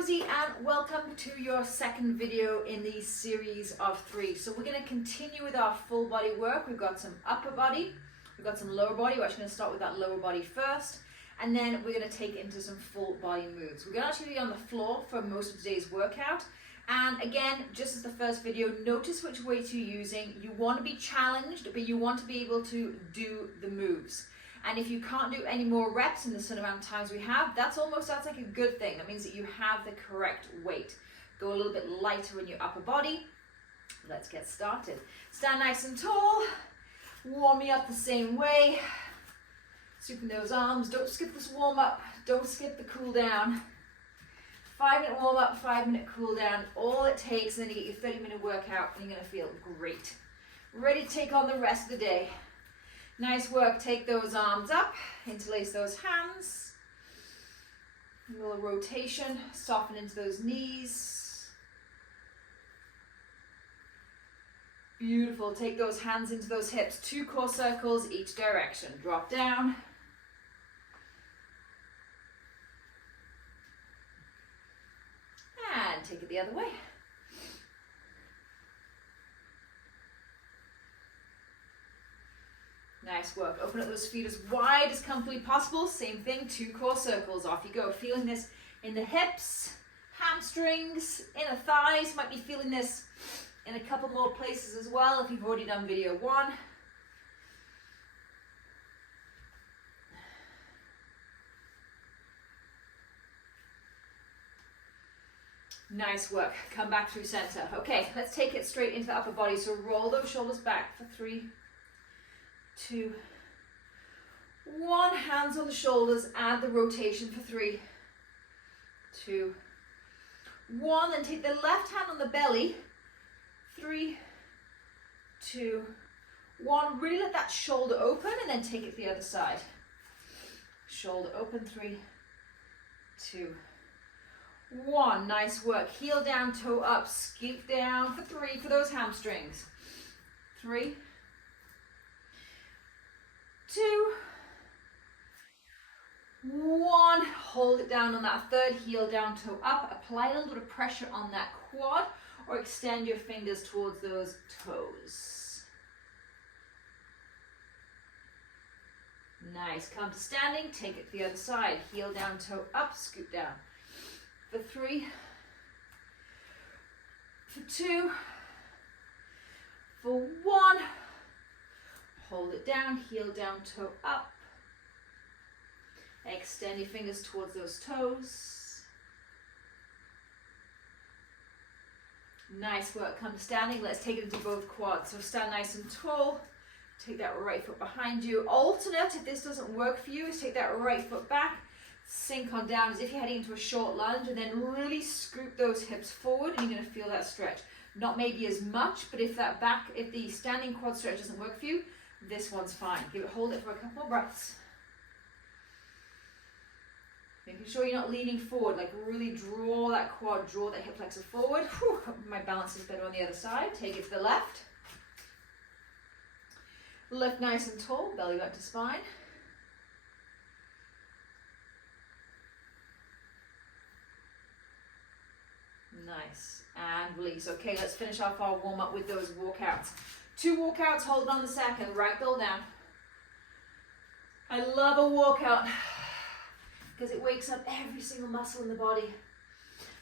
Rosie and welcome to your second video in the series of 3. So we're going to continue with our full body work. We've got some upper body, we've got some lower body. We're actually going to start with that lower body first, and then we're going to take it into some full body moves. We're going to actually be on the floor for most of today's workout. And again, just as the first video, notice which weight you're using. You want to be challenged, but you want to be able to do the moves. And if you can't do any more reps in the certain amount of times we have, that's like a good thing. That means that you have the correct weight. Go a little bit lighter in your upper body. Let's get started. Stand nice and tall. Warm me up the same way. Sweeping those arms. Don't skip this warm up. Don't skip the cool down. 5-minute warm up, 5-minute cool down. All it takes, and then you get your 30-minute workout, and you're going to feel great. Ready to take on the rest of the day. Nice work. Take those arms up, interlace those hands. A little rotation, soften into those knees. Beautiful. Take those hands into those hips. 2 core circles each direction. Drop down. And take it the other way. Nice work. Open up those feet as wide as comfortably possible. Same thing, 2 core circles. Off you go. Feeling this in the hips, hamstrings, inner thighs. Might be feeling this in a couple more places as well if you've already done video 1. Nice work. Come back through center. Okay, let's take it straight into the upper body. So roll those shoulders back for 3, 2, 1. Hands on the shoulders, add the rotation for 3, 2, 1. Then take the left hand on the belly. 3, 2, 1. Really let that shoulder open and then take it to the other side. Shoulder open. 3, 2, 1. Nice work. Heel down, toe up, scoop down for 3 for those hamstrings. 3, 2, 1. Hold it down on that third, heel down, toe up. Apply a little bit of pressure on that quad or extend your fingers towards those toes. Nice. Come to standing, take it to the other side. Heel down, toe up, scoop down. For 3, for 2, for 1. Hold it down, heel down, toe up. Extend your fingers towards those toes. Nice work. Come to standing. Let's take it into both quads. So stand nice and tall. Take that right foot behind you. Alternate, if this doesn't work for you, is take that right foot back. Sink on down as if you're heading into a short lunge, and then really scoop those hips forward, and you're going to feel that stretch. Not maybe as much, but if the standing quad stretch doesn't work for you, this one's fine. Hold it for a couple more breaths. Making sure you're not leaning forward, like really draw that quad, draw that hip flexor forward. Whew, my balance is better on the other side. Take it to the left. Lift nice and tall, belly back to spine. Nice, and release. Okay, let's finish off our warm-up with those walkouts. 2 walkouts, hold on the second, ragdoll down. I love a walkout because it wakes up every single muscle in the body.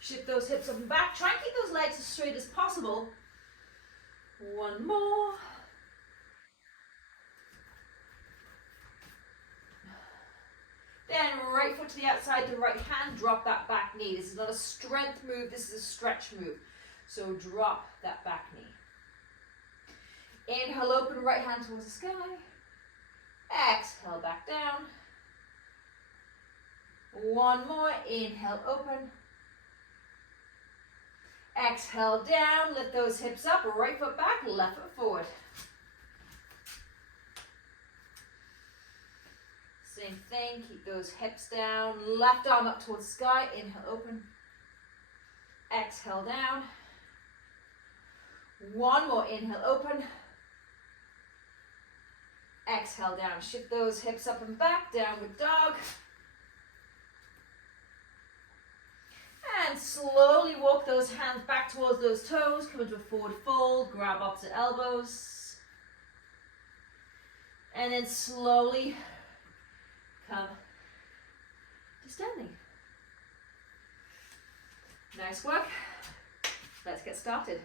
Shift those hips up and back. Try and keep those legs as straight as possible. 1 more. Then right foot to the outside, the right hand, drop that back knee. This is not a strength move, this is a stretch move. So drop that back knee. Inhale, open, right hand towards the sky. Exhale, back down. 1 more, inhale, open. Exhale, down, lift those hips up, right foot back, left foot forward. Same thing, keep those hips down, left arm up towards the sky, inhale, open. Exhale, down. 1 more, inhale, open. Exhale, down. Shift those hips up and back, downward dog. And slowly walk those hands back towards those toes, come into a forward fold, grab opposite elbows. And then slowly come to standing. Nice work. Let's get started.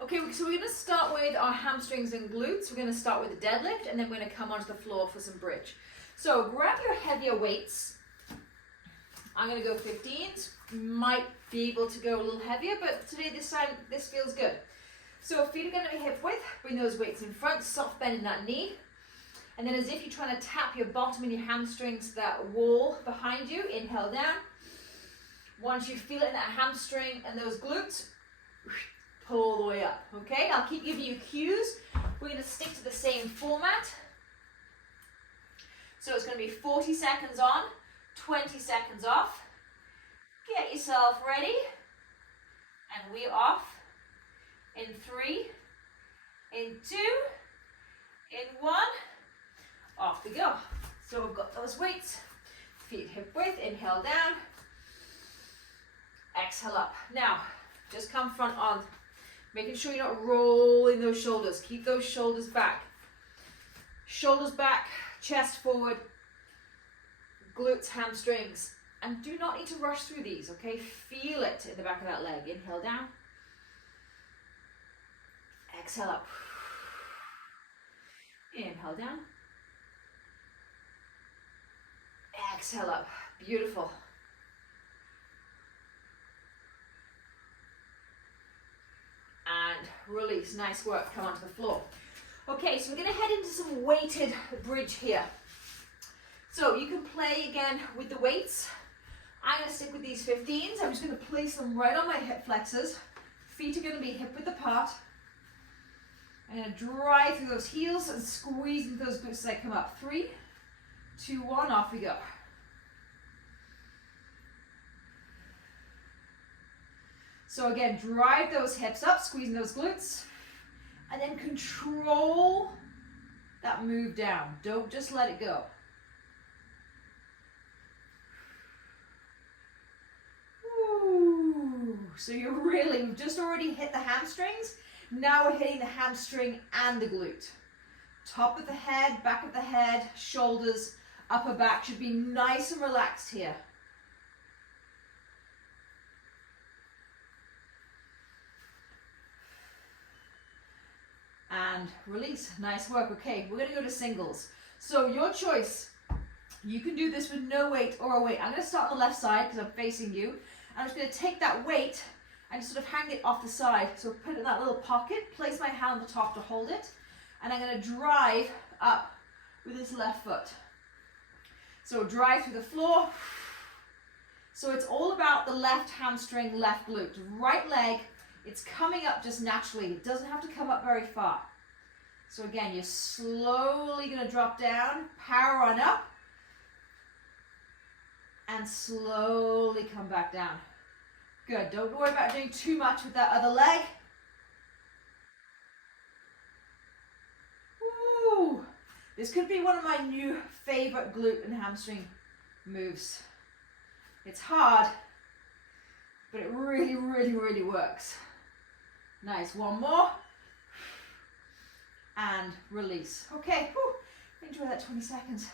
Okay, so we're going to start with our hamstrings and glutes. We're going to start with the deadlift, and then we're going to come onto the floor for some bridge. So grab your heavier weights. I'm going to go 15s. Might be able to go a little heavier, but today, this time, this feels good. So feet are going to be hip width. Bring those weights in front, soft bend in that knee. And then as if you're trying to tap your bottom and your hamstrings to that wall behind you, inhale down. Once you feel it in that hamstring and those glutes, pull all the way up, okay? I'll keep giving you cues. We're going to stick to the same format. So it's going to be 40 seconds on, 20 seconds off. Get yourself ready. And we're off in 3, in 2, in 1. Off we go. So we've got those weights, feet hip width, inhale down, exhale up. Now, just come front on, making sure you're not rolling those shoulders. Keep those shoulders back. Shoulders back, chest forward, glutes, hamstrings. And do not need to rush through these, okay? Feel it in the back of that leg. Inhale down, exhale up. Inhale down. Exhale up. Beautiful. And release. Nice work. Come onto the floor. Okay, so we're going to head into some weighted bridge here. So you can play again with the weights. I'm going to stick with these 15s. I'm just going to place them right on my hip flexors. Feet are going to be hip width apart. I'm going to drive through those heels and squeeze into those glutes as I come up. 3, 2, 1, off we go. So again, drive those hips up, squeezing those glutes, and then control that move down. Don't just let it go. Ooh. So we've just already hit the hamstrings. Now we're hitting the hamstring and the glute. Top of the head, back of the head, shoulders, upper back should be nice and relaxed here. And release. Nice work. Okay, we're going to go to singles. So your choice. You can do this with no weight or a weight. I'm going to start on the left side because I'm facing you. I'm just going to take that weight and sort of hang it off the side. So put it in that little pocket, place my hand on the top to hold it, and I'm going to drive up with this left foot. So drive through the floor. So it's all about the left hamstring, left glute. Right leg, it's coming up just naturally. It doesn't have to come up very far. So again, you're slowly going to drop down, power on up, and slowly come back down. Good. Don't worry about doing too much with that other leg. Woo! This could be one of my new favorite glute and hamstring moves. It's hard, but it really, really, really works. Nice. One more. And release. Okay. Whew. Enjoy that 20 seconds.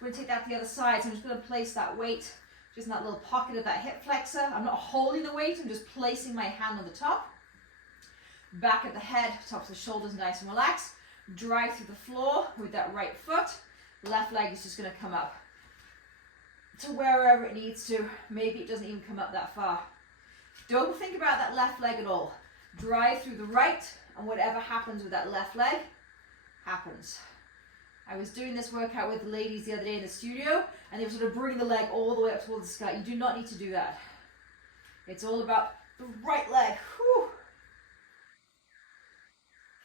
We're going to take that to the other side. So I'm just going to place that weight just in that little pocket of that hip flexor. I'm not holding the weight. I'm just placing my hand on the top. Back of the head, top of the shoulders, nice and relaxed. Drive through the floor with that right foot. Left leg is just going to come up to wherever it needs to. Maybe it doesn't even come up that far. Don't think about that left leg at all. Drive through the right, and whatever happens with that left leg, happens. I was doing this workout with the ladies the other day in the studio, and they were sort of bringing the leg all the way up towards the sky. You do not need to do that. It's all about the right leg. Whew.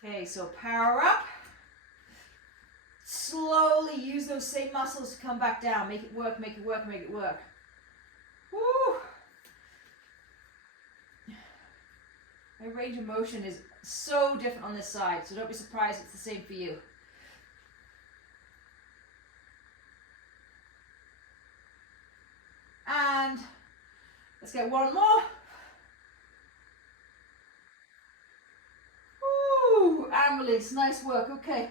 Okay, so power up. Slowly use those same muscles to come back down. Make it work, make it work, make it work. Woo. My range of motion is so different on this side, so don't be surprised it's the same for you. And let's get one more. Ooh, and release. Nice work. Okay.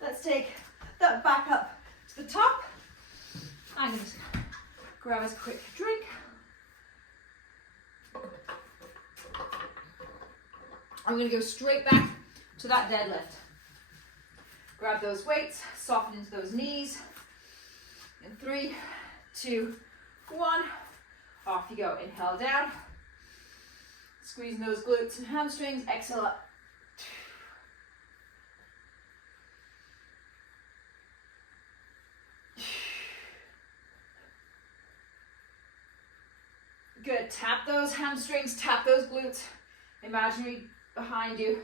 Let's take that back up to the top. I'm going to grab us a quick drink. I'm going to go straight back to that deadlift. Grab those weights, soften into those knees. In 3, 2, 1. Off you go. Inhale down. Squeezing those glutes and hamstrings. Exhale up. Good. Tap those hamstrings, tap those glutes. Imaginary behind you.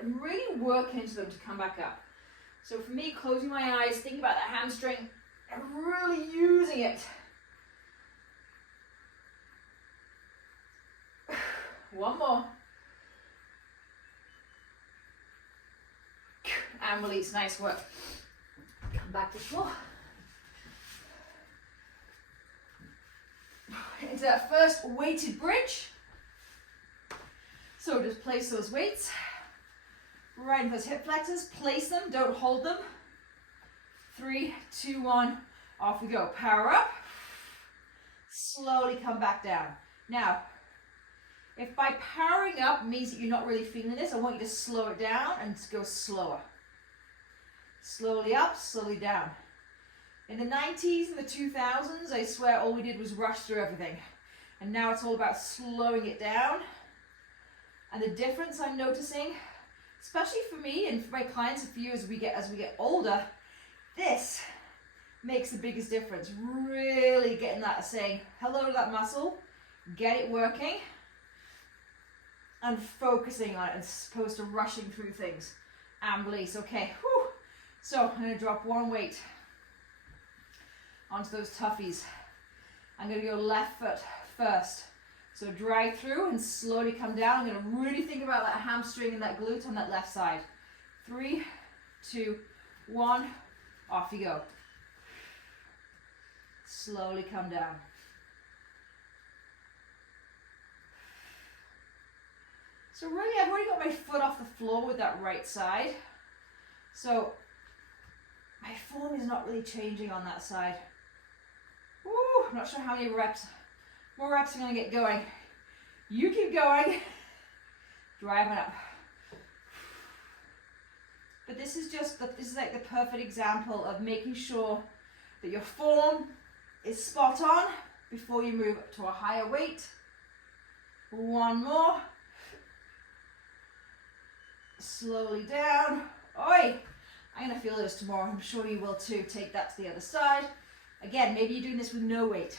And really work into them to come back up. So for me, closing my eyes, thinking about that hamstring, and really using it. One more. And release. Nice work. Come back to floor. Into that first weighted bridge. So just place those weights right in those hip flexors. Place them, don't hold them. 3, 2, 1, off we go. Power up. Slowly come back down. Now, if by powering up means that you're not really feeling this, I want you to slow it down and go slower. Slowly up, slowly down. In the 90s and the 2000s, I swear all we did was rush through everything. And now it's all about slowing it down. And the difference I'm noticing, especially for me and for my clients and for you as we get older, this makes the biggest difference. Really getting that, saying hello to that muscle, get it working, and focusing on it as opposed to rushing through things. And release. Okay, whew. So I'm going to drop one weight onto those toughies. I'm going to go left foot first. So drag through and slowly come down. I'm going to really think about that hamstring and that glute on that left side. 3, 2, 1, off you go. Slowly come down. So really, I've already got my foot off the floor with that right side. So my form is not really changing on that side. Woo, I'm not sure how many reps. More reps I'm going to get going. You keep going. Driving up. But this is like the perfect example of making sure that your form is spot on before you move to a higher weight. One more. Slowly down. Oi! I'm going to feel this tomorrow. I'm sure you will too. Take that to the other side. Again, maybe you're doing this with no weight.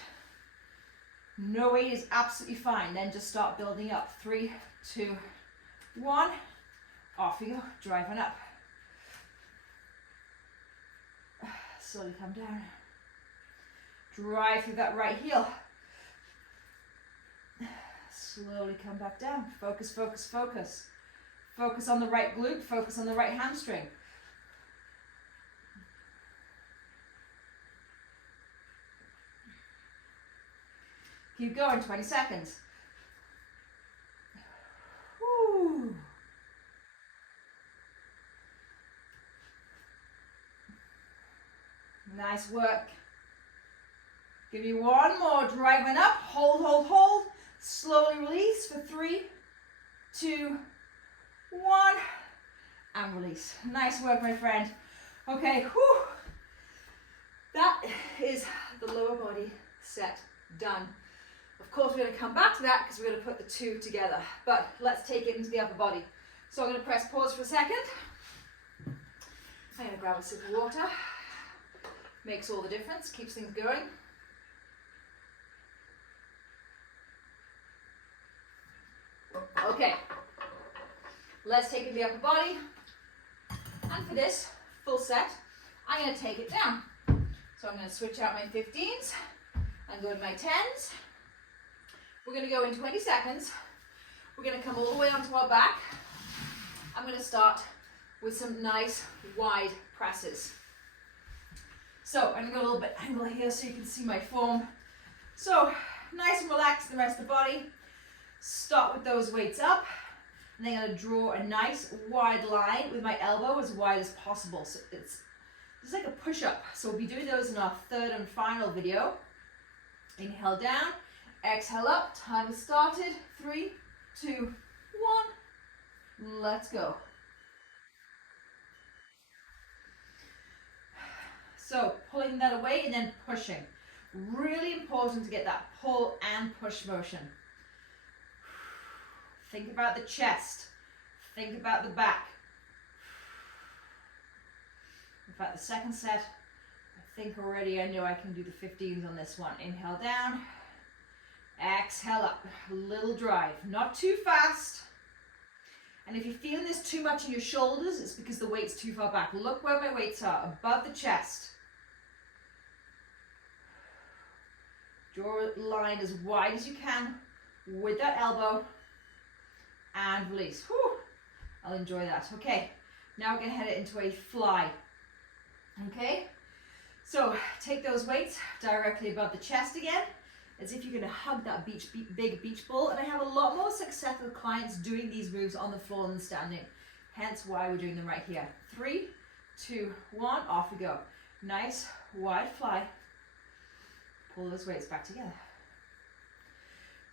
No weight is absolutely fine. Then just start building up. 3, 2, 1. Off you go. Driving up. Slowly come down. Drive through that right heel. Slowly come back down. Focus, focus, focus. Focus on the right glute. Focus on the right hamstring. Keep going, 20 seconds. Whew. Nice work. Give me one more, driving up, hold, hold, hold. Slowly release for 3, 2, 1, and release. Nice work, my friend. Okay, whew. That is the lower body set done. Of course, we're going to come back to that because we're going to put the two together, but let's take it into the upper body. So I'm going to press pause for a second. I'm going to grab a sip of water. Makes all the difference, keeps things going. Okay, let's take it to the upper body. And for this full set, I'm going to take it down. So I'm going to switch out my 15s and go to my 10s. We're going to go in 20 seconds. We're going to come all the way onto our back. I'm going to start with some nice wide presses. So I'm gonna go a little bit angle here so you can see my form. So nice and relaxed in the rest of the body. Start with those weights up. And then I'm gonna draw a nice wide line with my elbow as wide as possible. So it's like a push-up. So we'll be doing those in our third and final video. Inhale down, exhale up, time has started. 3, 2, 1, let's go. So pulling that away and then pushing. Really important to get that pull and push motion. Think about the chest. Think about the back. In fact, the second set, I think already I know I can do the 15s on this one. Inhale down, exhale up, a little drive, not too fast. And if you're feeling this too much in your shoulders, it's because the weight's too far back. Look where my weights are, above the chest. Draw a line as wide as you can with that elbow and release. Whew. I'll enjoy that. Okay, now we're gonna head it into a fly. Okay, so take those weights directly above the chest again, as if you're gonna hug that big beach ball. And I have a lot more success with clients doing these moves on the floor than standing. Hence why we're doing them right here. 3, 2, 1, off we go. Nice wide fly. Pull those weights back together.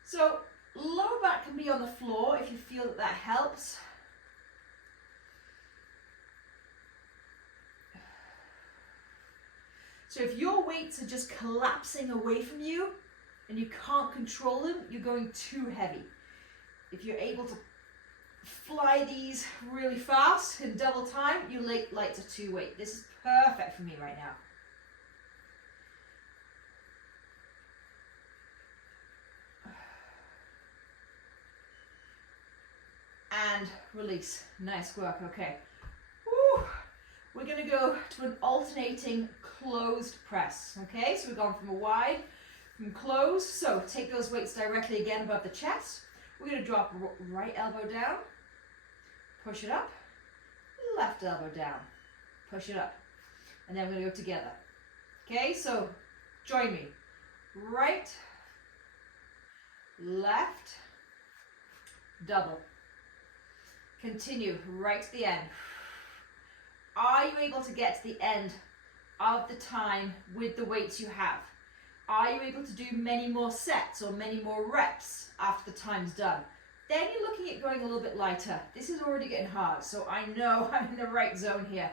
So lower back can be on the floor if you feel that that helps. So if your weights are just collapsing away from you and you can't control them, you're going too heavy. If you're able to fly these really fast in double time, you light to 2 weight. This is perfect for me right now. And release. Nice work. Okay. Woo. We're going to go to an alternating closed press. Okay, so we've gone from a wide, from closed. So take those weights directly again above the chest. We're going to drop right elbow down, push it up, left elbow down, push it up, and then we're going to go together. Okay, so join me. Right, left, double. Continue right to the end. Are you able to get to the end of the time with the weights you have? Are you able to do many more sets or many more reps after the time's done? Then you're looking at going a little bit lighter. This is already getting hard, so I know I'm in the right zone here.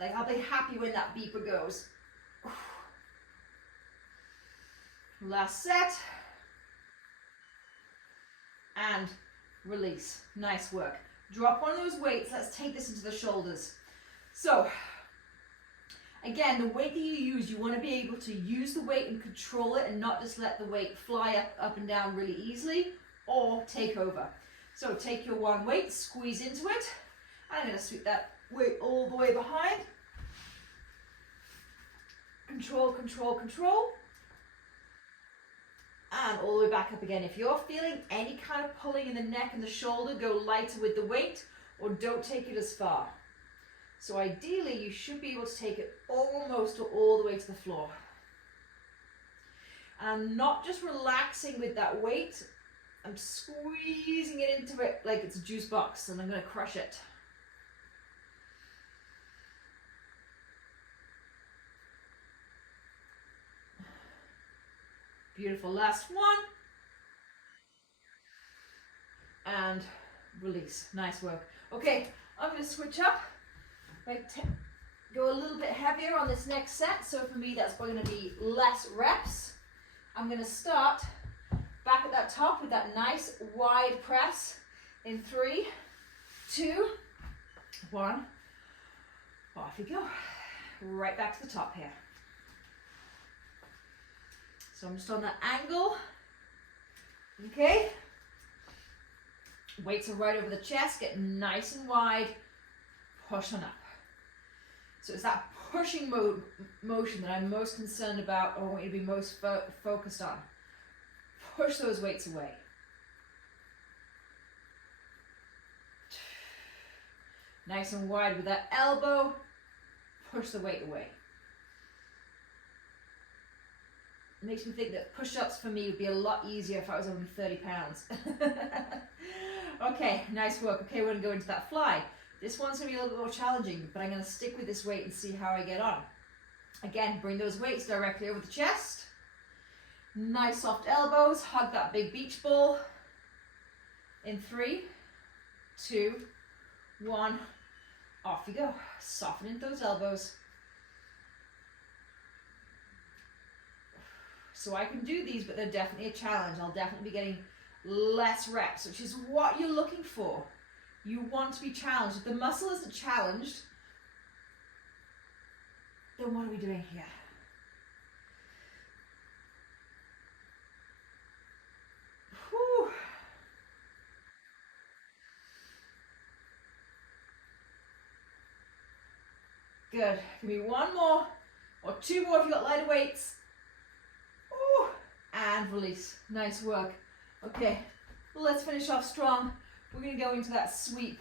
Like, I'll be happy when that beeper goes. Last set. And release. Nice work. Drop one of those weights. Let's take this into the shoulders. So, again, the weight that you use, you want to be able to use the weight and control it and not just let the weight fly up and down really easily or take over. So take your one weight, squeeze into it. I'm going to sweep that weight all the way behind. Control, control, control. And all the way back up again. If you're feeling any kind of pulling in the neck and the shoulder, go lighter with the weight or don't take it as far. So ideally, you should be able to take it almost all the way to the floor. And I'm not just relaxing with that weight, I'm squeezing it into it like it's a juice box and I'm going to crush it. Beautiful. Last one. And release. Nice work. Okay, I'm going to switch up. Go a little bit heavier on this next set. So for me, that's going to be less reps. I'm going to start back at that top with that nice wide press in 3, 2, 1. Off you go. Right back to the top here. So I'm just on that angle. Okay. Weights are right over the chest. Get nice and wide. Push on up. So it's that pushing motion that I'm most concerned about, or I want you to be most focused on. Push those weights away. Nice and wide with that elbow. push the weight away. It makes me think that push-ups for me would be a lot easier if I was only 30 pounds. Okay, nice work. Okay, we're going to go into that fly. This one's going to be a little bit more challenging, but I'm going to stick with this weight and see how I get on. Again, bring those weights directly over the chest. Nice soft elbows. Hug that big beach ball. In 3, 2, 1. Off you go. Soften into those elbows. So I can do these, but they're definitely a challenge. I'll definitely be getting less reps, which is what you're looking for. You want to be challenged. If the muscle isn't challenged, then what are we doing here? Whew. Good. Give me one more or two more if you've got lighter weights. Ooh. And release. Nice work. Okay, let's finish off strong. We're going to go into that sweep.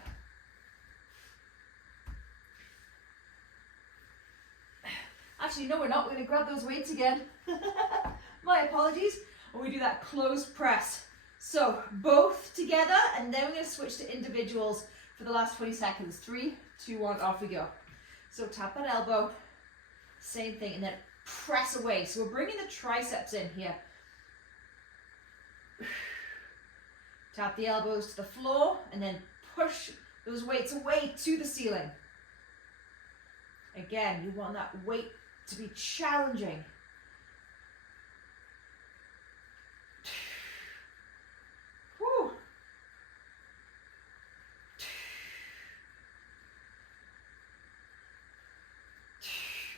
Actually, no, we're not. We're going to grab those weights again. My apologies. And we do that closed press. So both together, and then we're going to switch to individuals for the last 20 seconds. 3, 2, 1, off we go. So tap that elbow, same thing, and then press away. So we're bringing the triceps in here. Tap the elbows to the floor, and then push those weights away to the ceiling. Again, you want that weight to be challenging. Whew.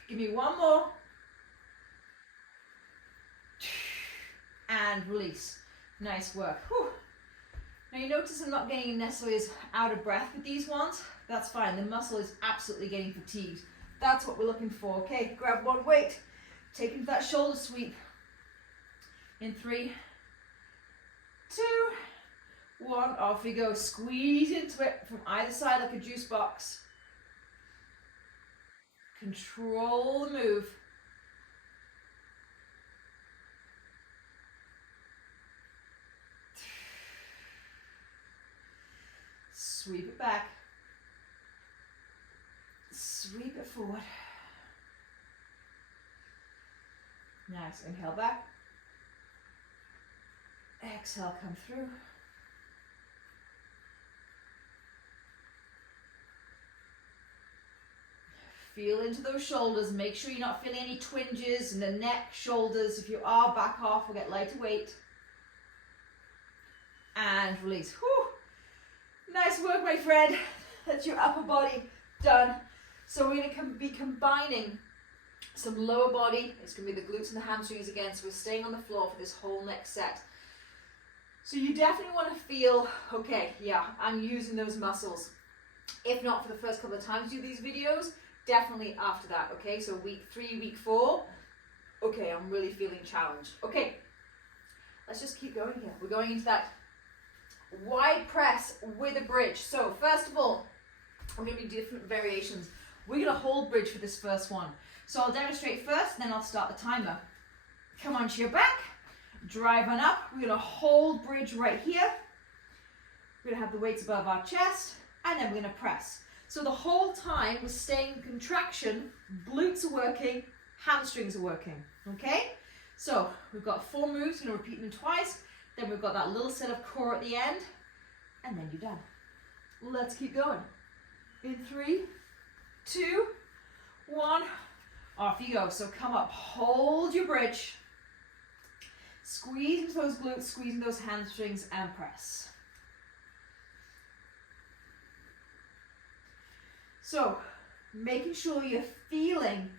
Give me one more. And release. Nice work. Whew. Now you notice I'm not getting necessarily as out of breath with these ones. That's fine. The muscle is absolutely getting fatigued. That's what we're looking for. Okay, grab one weight. Take into that shoulder sweep. In 3, 2, 1. Off we go. Squeeze into it from either side like a juice box. Control the move. Sweep it back. Sweep it forward. Nice. Inhale back. Exhale, come through. Feel into those shoulders. Make sure you're not feeling any twinges in the neck, shoulders. If you are, back off or get lighter weight. And release. Whew. Nice work, my friend. That's your upper body done. So we're going to be combining some lower body. It's going to be the glutes and the hamstrings again. So we're staying on the floor for this whole next set. So you definitely want to feel, okay, yeah, I'm using those muscles. If not for the first couple of times you do these videos, definitely after that, okay? So week 3, week 4, okay, I'm really feeling challenged. Okay, let's just keep going here. We're going into that wide press with a bridge. So first of all, we're going to be different variations. We're going to hold bridge for this first one. So I'll demonstrate first, then I'll start the timer. Come onto your back, drive on up. We're going to hold bridge right here. We're going to have the weights above our chest, and then we're going to press. So the whole time we're staying in contraction, glutes are working, hamstrings are working, okay? So we've got 4 moves, we're going to repeat them twice. Then we've got that little set of core at the end, and then you're done. Let's keep going. In 3, 2, 1, off you go. So come up, hold your bridge, squeeze into those glutes, squeeze into those hamstrings, and press. So making sure you're feeling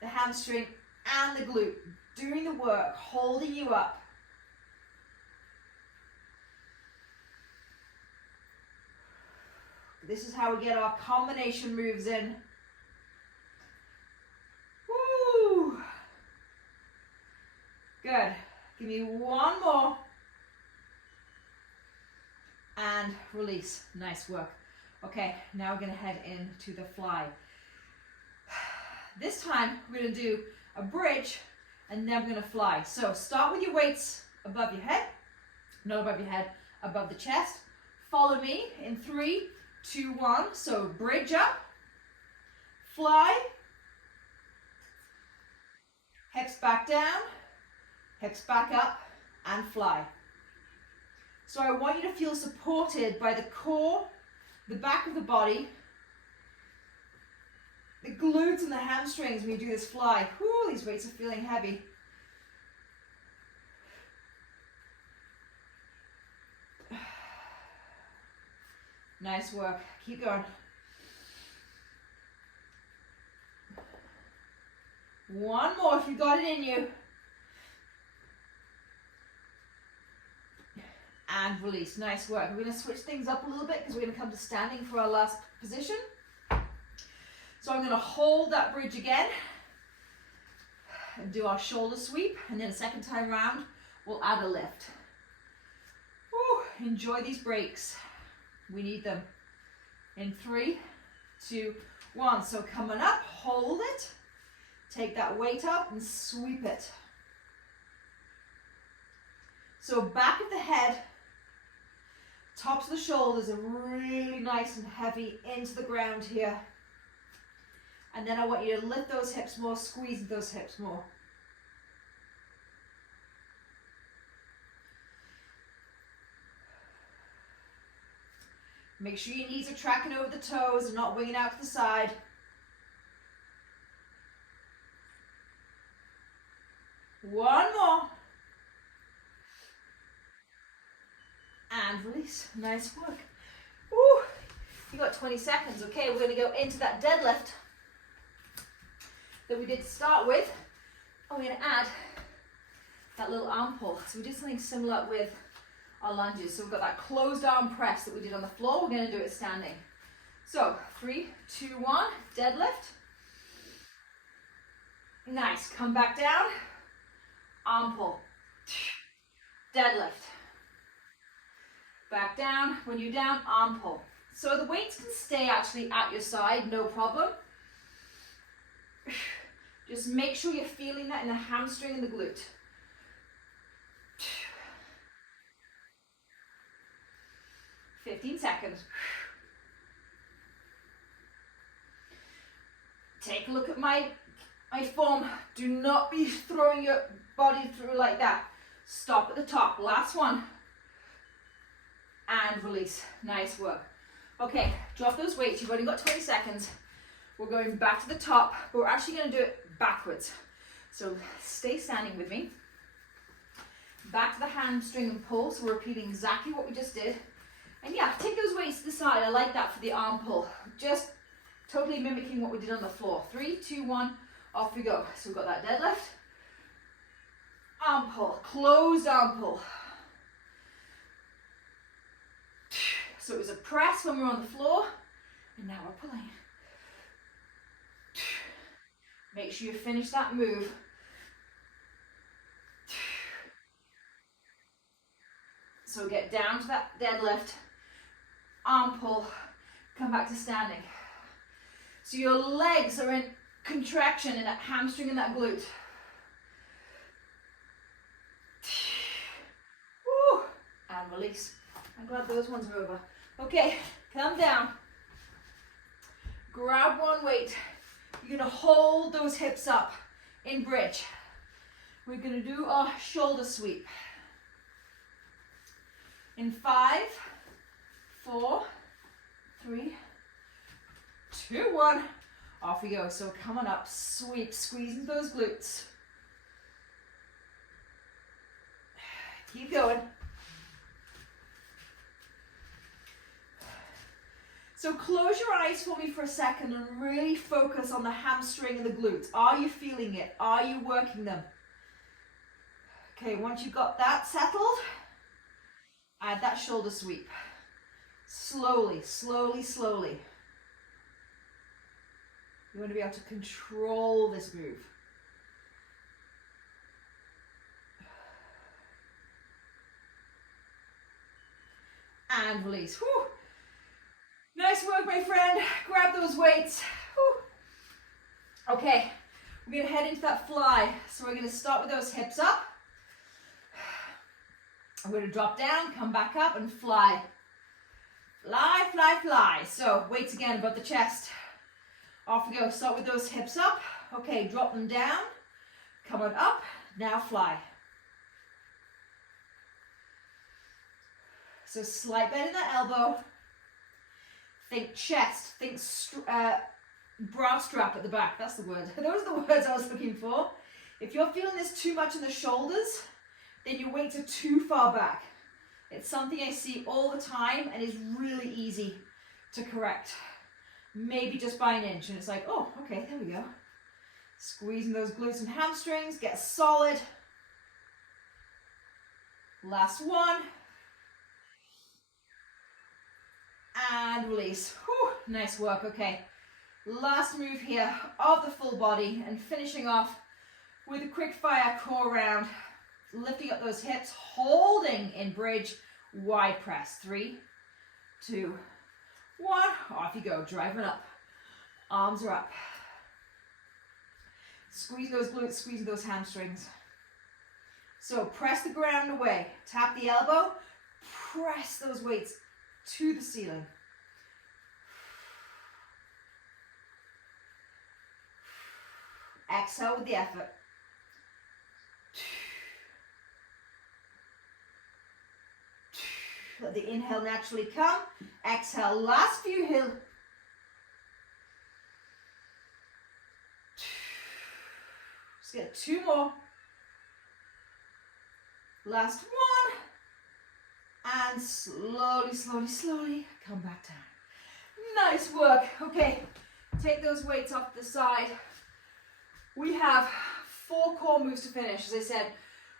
the hamstring and the glute, doing the work, holding you up. This is how we get our combination moves in. Woo! Good. Give me one more. And release. Nice work. Okay, now we're going to head into the fly. This time we're going to do a bridge and then we're going to fly. So start with your weights above your head, not above your head, above the chest. Follow me in 3, 2, 1. So bridge up, fly, hips back down, hips back up, and fly. So I want you to feel supported by the core, the back of the body, the glutes and the hamstrings when you do this fly. Whew, these weights are feeling heavy. Nice work. Keep going. One more if you got it in you. And release. Nice work. We're going to switch things up a little bit because we're going to come to standing for our last position. So I'm going to hold that bridge again and do our shoulder sweep, and then a second time round we'll add a lift. Woo, enjoy these breaks. We need them. In 3, 2, 1. So coming up, hold it. Take that weight up and sweep it. So back of the head, tops of the shoulders are really nice and heavy into the ground here. And then I want you to lift those hips more, squeeze those hips more. Make sure your knees are tracking over the toes and not winging out to the side. One more. And release. Nice work. Woo. You got 20 seconds. Okay, we're going to go into that deadlift that we did to start with. And we're going to add that little arm pull. So we did something similar with our lunges. So we've got that closed arm press that we did on the floor. We're going to do it standing. So 3, 2, 1, deadlift. Nice. Come back down. Arm pull. Deadlift. Back down. When you're down, arm pull. So the weights can stay actually at your side, no problem. Just make sure you're feeling that in the hamstring and the glute. "15 seconds. Take a look at my form. Do not be throwing your body through like that. Stop at the top. Last one. And release. Nice work. Okay, drop those weights. You've only got 20 seconds. We're going back to the top, but we're actually going to do it backwards. So stay standing with me. Back to the hamstring and pull. So we're repeating exactly what we just did. And yeah, take those weights to the side. I like that for the arm pull. Just totally mimicking what we did on the floor. 3, 2, 1, off we go. So we've got that deadlift. Arm pull, closed arm pull. So it was a press when we were on the floor, and now we're pulling. Make sure you finish that move. So get down to that deadlift, arm pull, come back to standing. So your legs are in contraction in that hamstring and that glute. Woo. And release. I'm glad those ones are over. Okay, come down. Grab one weight. You're going to hold those hips up in bridge. We're going to do our shoulder sweep. In 5, 4, 3, 2, 1. Off we go. So come on up, sweep, squeezing those glutes. Keep going. So close your eyes for me for a second and really focus on the hamstring and the glutes. Are you feeling it? Are you working them? Okay, once you've got that settled, add that shoulder sweep. Slowly, slowly, slowly. You want to be able to control this move. And release. Whew. Nice work, my friend. Grab those weights. Whew. Okay, we're gonna head into that fly. So we're gonna start with those hips up. I'm gonna drop down, come back up and fly. Fly, fly, fly. So weights again above the chest. Off we go, start with those hips up. Okay, drop them down, come on up, now fly. So slight bend in that elbow. Think chest, think bra strap at the back, that's the word. Those are the words I was looking for. If you're feeling this too much in the shoulders, then your weights are too far back. It's something I see all the time and is really easy to correct. Maybe just by an inch, and it's like, oh, okay, there we go. Squeezing those glutes and hamstrings, get solid. Last one. And release. Whew, nice work, okay. Last move here of the full body and finishing off with a quick fire core round. Lifting up those hips, holding in bridge, wide press. 3, 2, 1. Off you go, driving up. Arms are up. Squeeze those glutes, squeeze those hamstrings. So press the ground away. Tap the elbow, press those weights to the ceiling. Exhale with the effort. Let the inhale naturally come. Exhale, last few hill. Just get 2 more. Last one. And slowly, slowly, slowly come back down. Nice work. Okay, take those weights off the side. We have 4 core moves to finish. As I said,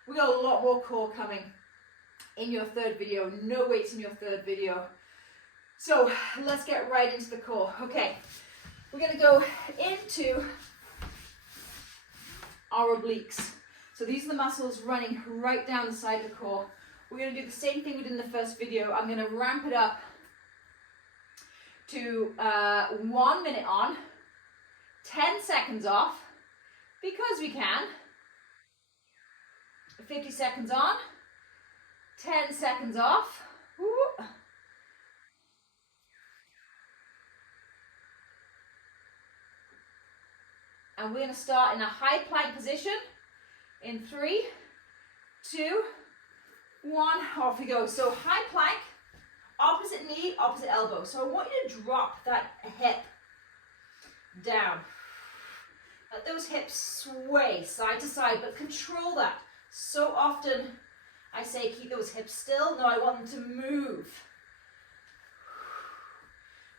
we got a lot more core coming in your third video. No weights in your third video. So let's get right into the core. Okay, we're gonna go into our obliques. So these are the muscles running right down the side of the core. We're gonna do the same thing we did in the first video. I'm gonna ramp it up to 1 minute on, 10 seconds off, because we can. 50 seconds on, 10 seconds off. Woo. And we're going to start in a high plank position in 3, 2, 1. Off we go. So high plank, opposite knee, opposite elbow. So I want you to drop that hip down. Let those hips sway side to side, but control that. So often I say keep those hips still. No, I want them to move.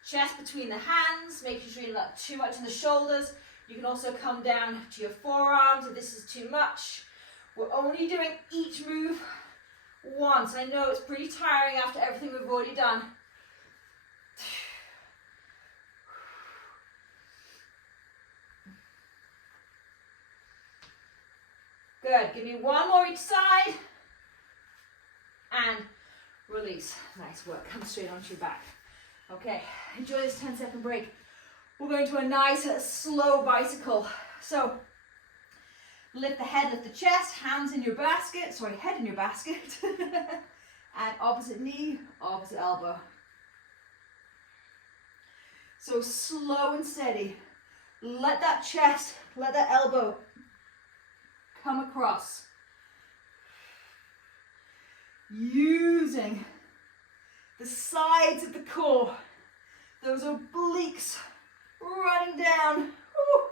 Chest between the hands, making sure you're not too much in the shoulders. You can also come down to your forearms if this is too much. We're only doing each move once. I know it's pretty tiring after everything we've already done. Good. Give me 1 more each side. And release. Nice work. Come straight onto your back. Okay. Enjoy this 10-second break. We're going to a nice slow bicycle. So lift the head, lift the chest, hands in your basket. Sorry, head in your basket. And opposite knee, opposite elbow. So slow and steady. Let that chest, let that elbow come across. Using the sides of the core, those obliques running down. Woo.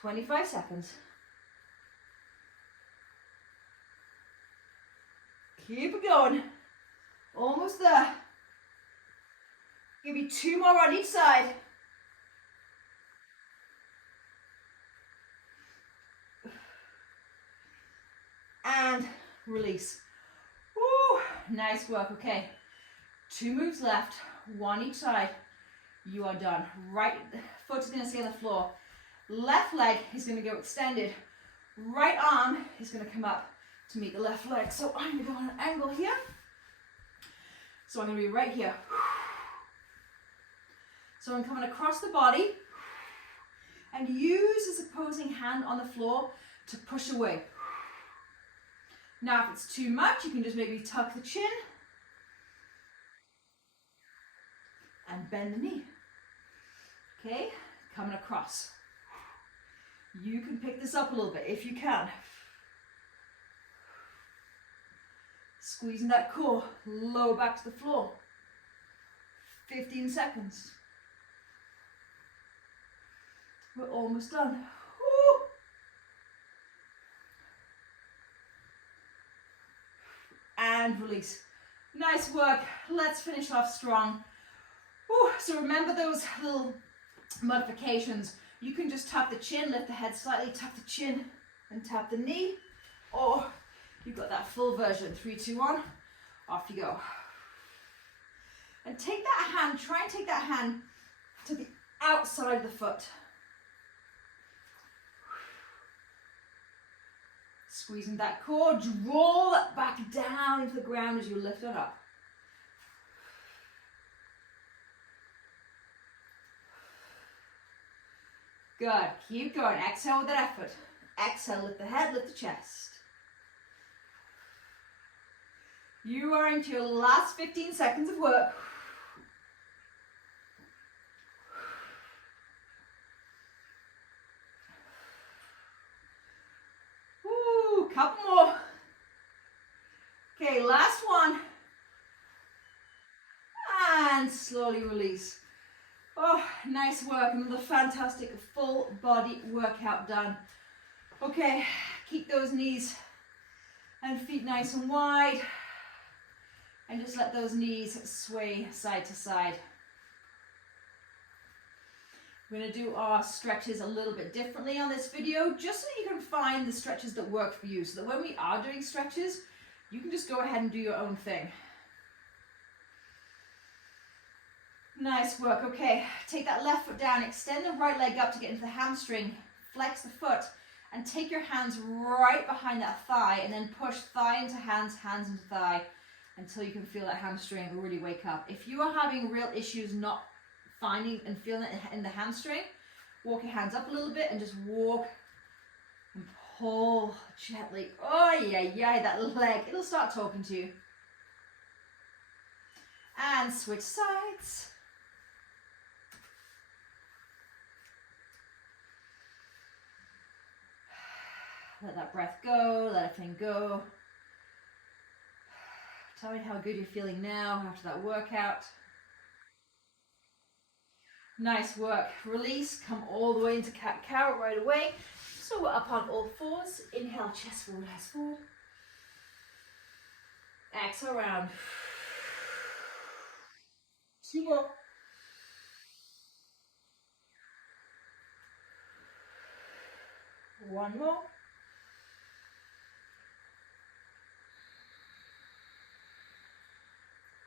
25 seconds. Keep it going. Almost there. Give me 2 more on each side. And release. Woo. Nice work. Okay. 2 moves left. 1 each side. You are done. Right foot is going to stay on the floor. Left leg is going to go extended. Right arm is going to come up to meet the left leg. So I'm going to go on an angle here. So I'm going to be right here. So I'm coming across the body and use this opposing hand on the floor to push away. Now, if it's too much, you can just maybe tuck the chin and bend the knee. Okay, coming across. You can pick this up a little bit if you can. Squeezing that core, lower back to the floor. 15 seconds. We're almost done. Woo. And release. Nice work. Let's finish off strong. Woo. So remember those little modifications. You can just tuck the chin, lift the head slightly, tuck the chin and tap the knee. Or you've got that full version. 3, 2, 1. Off you go. And take that hand, try and take that hand to the outside of the foot. Squeezing that core, draw that back down into the ground as you lift it up. Good, keep going, exhale with that effort. Exhale, lift the head, lift the chest. You are into your last 15 seconds of work. Couple more. Okay, last one. And slowly release. Oh, nice work. Another fantastic full body workout done. Okay, keep those knees and feet nice and wide. And just let those knees sway side to side. We're going to do our stretches a little bit differently on this video, just so you can find the stretches that work for you, so that when we are doing stretches, you can just go ahead and do your own thing. Nice work. Okay, take that left foot down, extend the right leg up to get into the hamstring, flex the foot, and take your hands right behind that thigh, and then push thigh into hands, hands into thigh, until you can feel that hamstring really wake up. If you are having real issues not finding and feeling it in the hamstring, walk your hands up a little bit and just walk and pull gently. Oh yeah, that leg, it'll start talking to you. And switch sides. Let that breath go, let everything go. Tell me how good you're feeling now after that workout. Nice work. Release, come all the way into cat-cow right away. So we're up on all fours. Inhale, chest forward, hands forward. Exhale, round. 2 more. One more.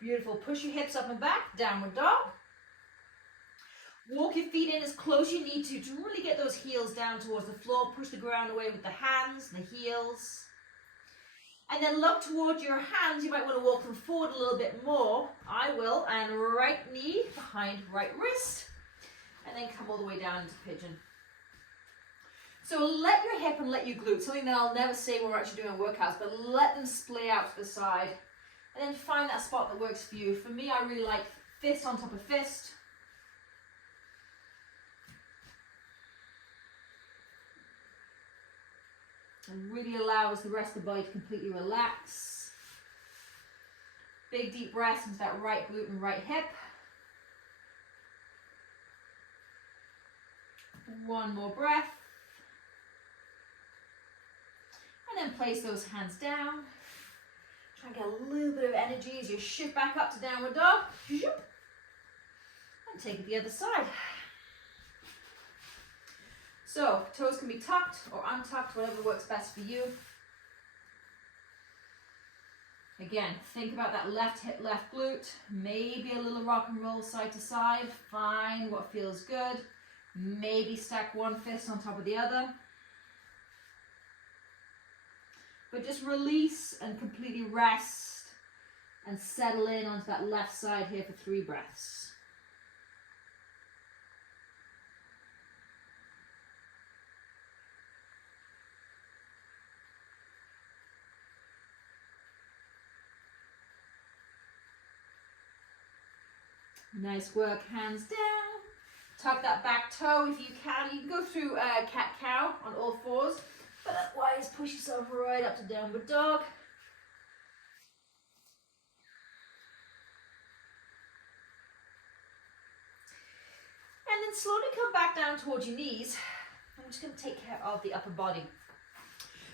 Beautiful. Push your hips up and back, downward dog. Walk your feet in as close as you need to really get those heels down towards the floor. Push the ground away with the hands, the heels. And then look towards your hands. You might want to walk them forward a little bit more. I will. And right knee behind right wrist. And then come all the way down into pigeon. So let your hip and let your glute, something that I'll never say when we're actually doing workouts, but let them splay out to the side. And then find that spot that works for you. For me, I really like fist on top of fist. And really allows the rest of the body to completely relax. Big deep breaths into that right glute and right hip. One more breath. And then place those hands down. Try and get a little bit of energy as you shift back up to downward dog. And take it the other side. So, toes can be tucked or untucked, whatever works best for you. Again, think about that left hip, left glute. Maybe a little rock and roll side to side. Find what feels good. Maybe stack one fist on top of the other. But just release and completely rest and settle in onto that left side here for 3 breaths. Nice work, hands down. Tuck that back toe if you can. You can go through cat-cow on all fours, but otherwise push yourself right up to downward dog. And then slowly come back down towards your knees. I'm just going to take care of the upper body.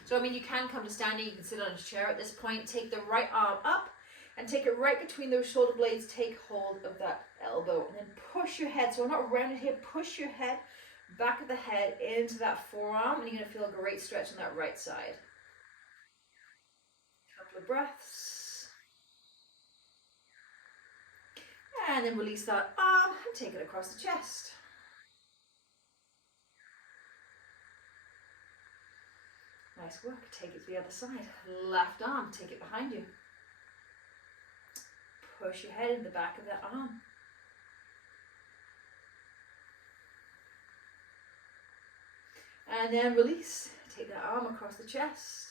So, I mean, you can come to standing. You can sit on a chair at this point. Take the right arm up and take it right between those shoulder blades. Take hold of that elbow and then push your head. So, I'm not rounded here. Push your head, back of the head into that forearm. And you're going to feel a great stretch on that right side. Couple of breaths. And then release that arm and take it across the chest. Nice work. Take it to the other side. Left arm, take it behind you. Push your head in the back of that arm. And then release. Take that arm across the chest.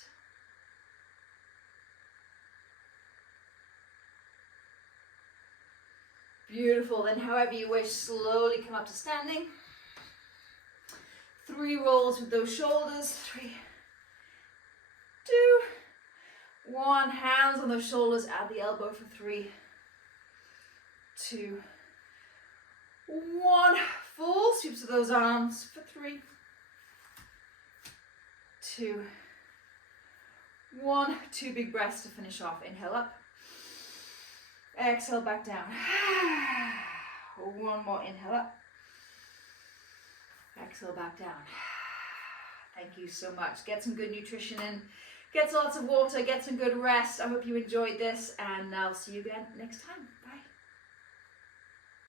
Beautiful. Then however you wish, slowly come up to standing. 3 rolls with those shoulders. 3, 2, 1. Hands on those shoulders, add the elbow for 3, 2, 1. Full sweeps of those arms for 3, 2, 1. 2 big breaths to finish off. Inhale up. Exhale back down. 1 more inhale up. Exhale back down. Thank you so much. Get some good nutrition in. Get lots of water. Get some good rest. I hope you enjoyed this, and I'll see you again next time. Bye.